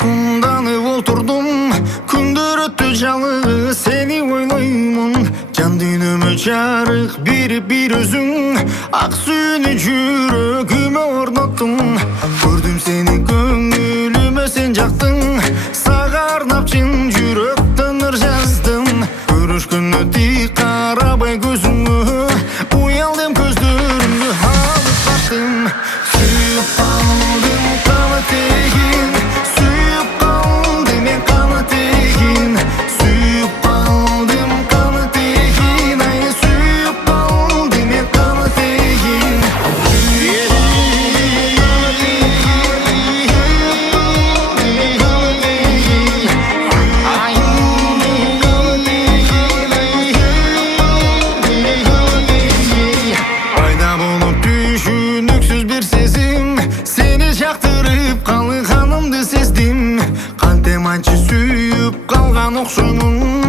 Kundanıp oturdum, күндөр өттү жалгыз сени ойлоймун. Жан дүйнөмө жарык берип бир өзүң, ак сүйүүнү жүрөгүмө орноттуң. Көрдүм сени көңүлүмө сен жактың, сага арнап чын жүрөктөн ыр жаздым. Көрүшкөнгө тик карабай көзүңө, уялдым көздөрүңдү алып каттым. Сүйүп калдым каны тегин, сүйүп калдым мен каны тегин, сүйүп калдым каны тегин, ай сүйүп калдым мен каны тегин. Пайда болуп түшүнүксүз бир сезим, сени жактырып калганымды сездим. Кантем анчы сүйүп калган окшоймун.